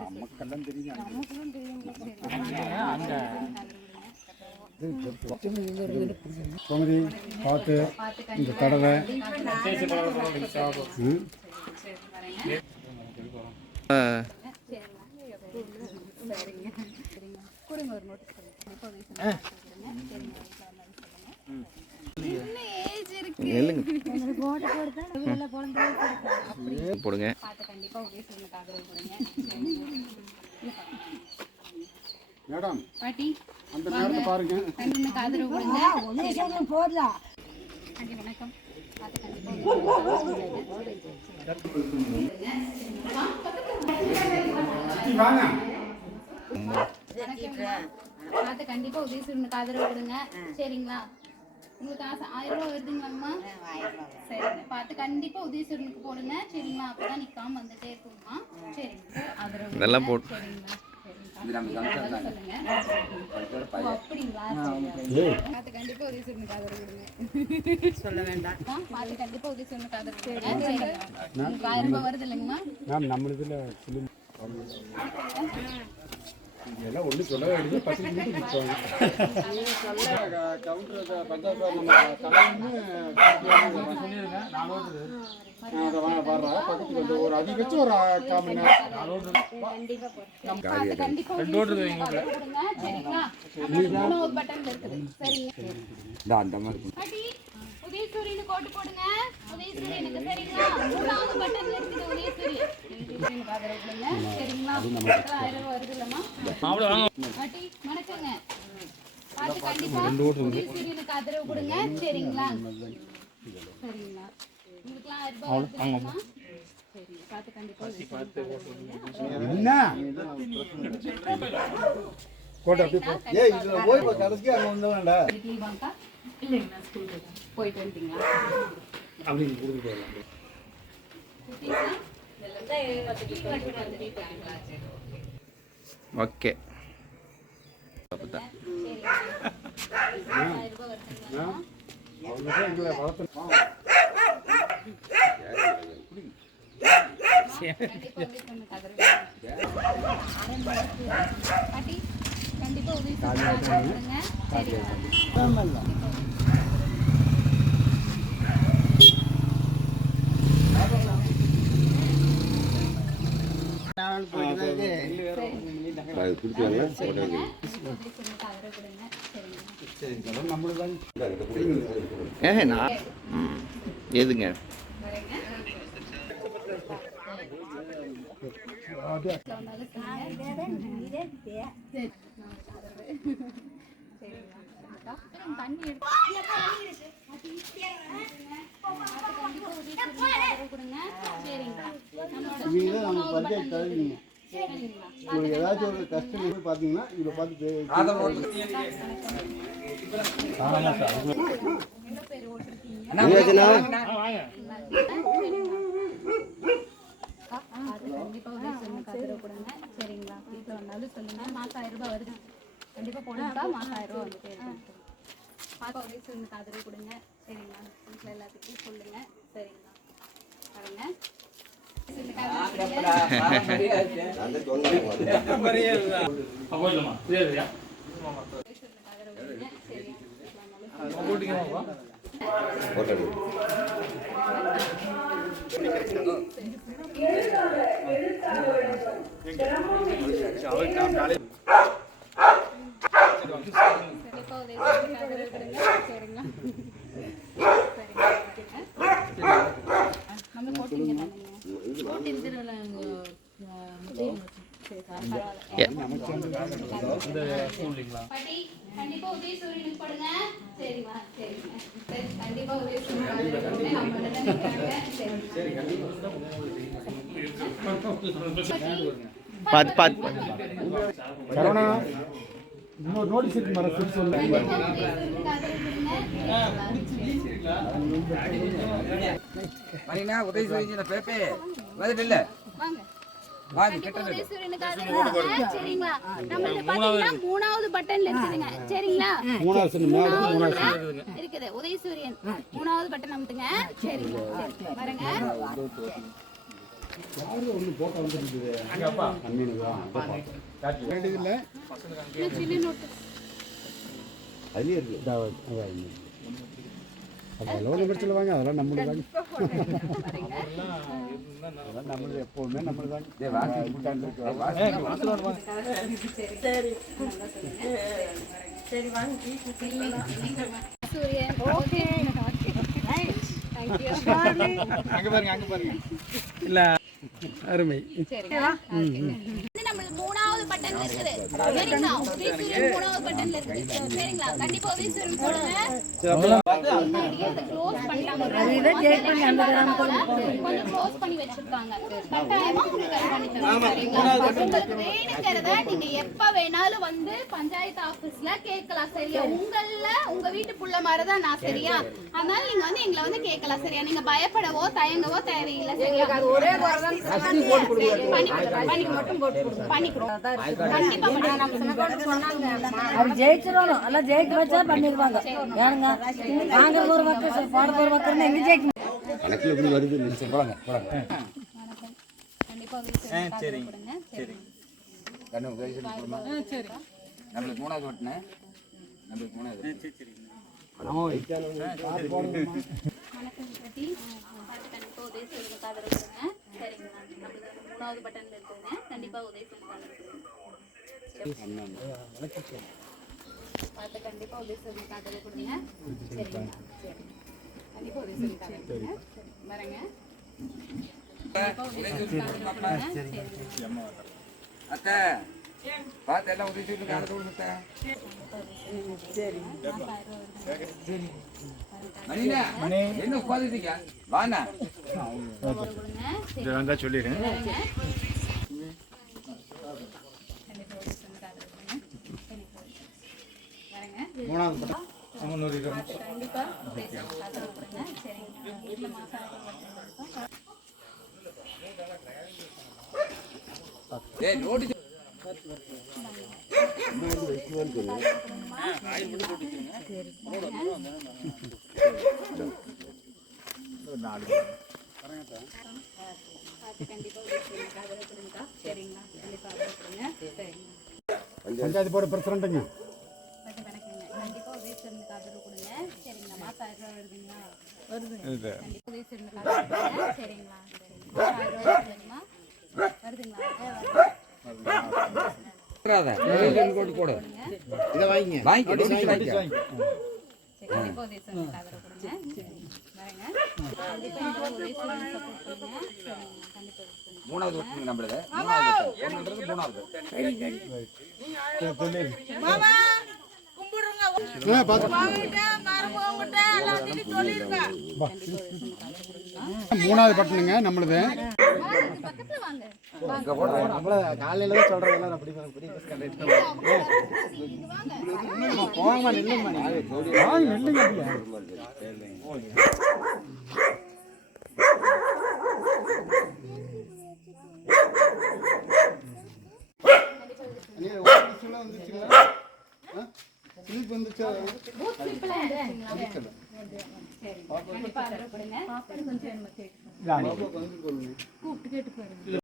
நமக்கெல்லாம் தெரியும். கோமதி பார்த்து இந்த தடவை கொடுங்க ஒரு நோட்டீஸ் போடுங்க. மேடம் பாட்டி அந்த நேரத்தை பாருங்க. ஆதரவு கொடுங்க. போடலாம். வணக்கம். வாங்க. பார்த்து கண்டிப்பா உதயசூரனுக்கு ஆதரவு கொடுங்க. சரிங்களா? உங்களுக்கு 1000 ரூபா வருதுங்களாம்மா? சரிங்க. பார்த்து கண்டிப்பா உதயசூரனுக்கு போடுங்க. சரிங்களா? அப்பதான் நிக்காம வந்துட்டே இருக்குங்கம்மா. சரிங்க. ஆதரவு இதெல்லாம் போட்டு சரிங்களா? அப்படிங்களா? பார்த்து கண்டிப்பா உதயசூரனுக்கு ஆதரவு கொடுங்க. சொல்ல வேண்டாம். பார்த்து கண்டிப்பா உதயசூரனுக்கு ஆதரவு கொடுங்க. சரி. உங்களுக்கு 1000 ரூபாய் வருது இல்லைங்கம்மா? மேம் நம்மளுதுல இதெல்லாம் ஒன்று சொல்ல வேண்டியது 10 நிமிஷம் கொடுப்பாங்க. கவுண்டர் பஞ்சாயத்து நம்ம வர்றா பக்கத்துக்கு வந்து ஒரு அதிகபட்சம் ஒரு 1/4 மணி நேரம் அந்த மாதிரி உதயசூரியனு கோட்டு போடுங்க. உதயசூரியனுக்கு சரிங்களா? 3வது பட்டன்ல இருக்குது உதயசூரியன். உதயசூரியனுக்கு ஆதரவு கொடுங்க. சரிங்களா? 1000 வருது இல்லம்மா? பாட்டி வணக்கங்க. பாத்து கண்டிப்பா உதயசூரியனுக்கு ஆதரவு கொடுங்க. சரிங்களா? சரிங்களா? உங்களுக்குலாம் 1000 வருதுமா? சரி. பாத்து கண்டிப்பா என்ன கோட்டை அப்படியே போ. ஏய் இதுல போய் கடைசிக்கு அங்க வந்தவன்டா. இல்லைங்க ஸ்கூலுக்கு போயிட்டு வந்துட்டீங்களா? அப்படின்னு கொடுத்துட்டு வரலாம். ஓகே. எங்களை வளர்த்து பாட்டி கண்டிப்பா உதவி பண்ணுங்க. சரி. எதுங்க தண்ணி உங்களுக்கு ஏதாச்சும் ஒரு கஷ்டம் பார்த்தீங்கன்னா இதில் பார்த்து சரிங்களா? வீட்டில் வந்தாலும் சொல்லுங்க. மாசம் 1000 ரூபாய் வருது. கண்டிப்பா போடுங்கக்கா. மாசம் 1000 ரூபாய் வந்துட்டே இருக்கு. பாப்பா உதயசூரனுக்கு ஆதரவு கொடுங்க. சரிங்களா? வீட்டில் எல்லாத்துக்கும் சொல்லுங்க. சரிங்களா? பாருங்க. கண்டிப்பா உதயசூரியனுக்கு போடுங்க. சரிங்களா? சரிங்க. கண்டிப்பா உதயசூரியன் பார்த்து பார்த்து சரவணா இன்னொரு நோட்டீஸ் இருக்கு மேடம் சொல்லி சொல்லுங்க. மரினா உதயசூரியன் பேப்பே வந்துட்டு இல்ல வாங்க சரிங்களா? நம்மளுக்கு பாத்தீங்கன்னா 3வது பட்டன்ல இருக்குதுங்க. சரிங்களா? 3வது இருக்குது உதயசூரியன் 3வது பட்டன் அமுத்துங்க. சரிங்களா? பாருங்க. யாரு ஒன்று போட்டோ வந்துருக்குது அம்மீனுக்கு வேண்டியதில்லை சில்லி நோட்டு அதுலேயே இருக்குது அதெல்லாம் ஒன்றும் பிரச்சனை வாங்க அதெல்லாம் நம்மளுக்கு வாங்க அதெல்லாம் நம்மளுக்கு எப்போவுமே நம்மளுக்கு வாங்க சரி வாங்க சூரியன் ஓகே அங்கே பாருங்க இல்ல அருமை சரிங்களா நம்மளுக்கு மூணாவது பட்டன்ல இருக்குது சரிங்களா உதயசூரியன் மூணாவது பட்டன்ல இருக்குது சரிங்களா கண்டிப்பா உதயசூரியன் போடுங்க க்ளோஸ் பண்ணிட்டாங்க கொஞ்சம் க்ளோஸ் பண்ணி வச்சிருக்காங்க கட்டாயமா உங்களுக்கு பண்ணி தரோம் சரிங்களா உங்களுக்கு வேணுங்கிறத நீங்க எப்ப வேணாலும் வந்து பஞ்சாயத்து ஆபீஸ்ல கேட்கலாம் சரியா உங்க வீட்டு புள்ள மாதிரி தான் நான் சரியா அதனால நீங்க வந்து எங்களை வந்து கேட்கலாம் சரியா நீங்க பயப்படவோ தயங்கவோ தேவையில்லை சரியா ஒரே வரதான் அவர் ஜெயிச்சிடணும் எல்லாம் ஜெயிக்க வச்சா பண்ணிடுவாங்க ஏனுங்க வாங்குறது ஒரு பக்கம் போடுறது ஒரு பக்கம் எங்க ஜெயிக்க கணக்கில் எப்படி வருது போலாங்க நம்மளுக்கு மூணாவது ஓட்டுனேன் நம்மளுக்கு மூணாவது மூணாவது பட்டன்ல இருக்குங்க கண்டிப்பா உதயசூரியன் பார்த்து கண்டிப்பா உதயசூரியன் காதல கொடுங்க சரிங்களா சரி கண்டிப்பா உதயசூரியன் காதல கொடுங்க வரேங்க அத்தை பார்த்து எல்லாம் உதவி சொல்லி காலத்தை விடுங்க மணி என்ன உட்காந்துட்டீங்க வாண்ணா வந்தா சொல்லிடுறேன் மூணாவது பட்டம் கண்டிப்பா காதல கொடுங்க சரிங்களா வீட்டுல மாசம் ஏய் நோடி பஞ்சாயத்து போர்டு பிரசிடண்ட்டுங்க கண்டிப்பா உதயசூரியன் காதல கொடுங்க சரிங்களா மாசம் 1000 ரூபாய் வருதுங்களா கண்டிப்பா உதயசூரியன் காதல கொடுங்க சரிங்களா 1000 ரூபாய் வருதுங்களா போட்டு போடு இதை வாங்கிங்க வாங்கிக்க கண்டிப்பா உதயசூரியன் காதல கொடுங்க வரேங்க கண்டிப்பா உதயசூரியன் சப்போர்ட் பண்ணுங்க கண்டிப்பா மூணாவது ஓட்டுங்க நம்மளது மூணாவது மூணாவது பட்டனுங்க நம்மளது பக்கத்துல வாங்க காலையில தான் சொல்றேன் போங்க நில்லுங்க வந்துச்சா கண்டிப்பா கொடுங்க கொஞ்சம் கூப்பிட்டு கேட்டு பாருங்க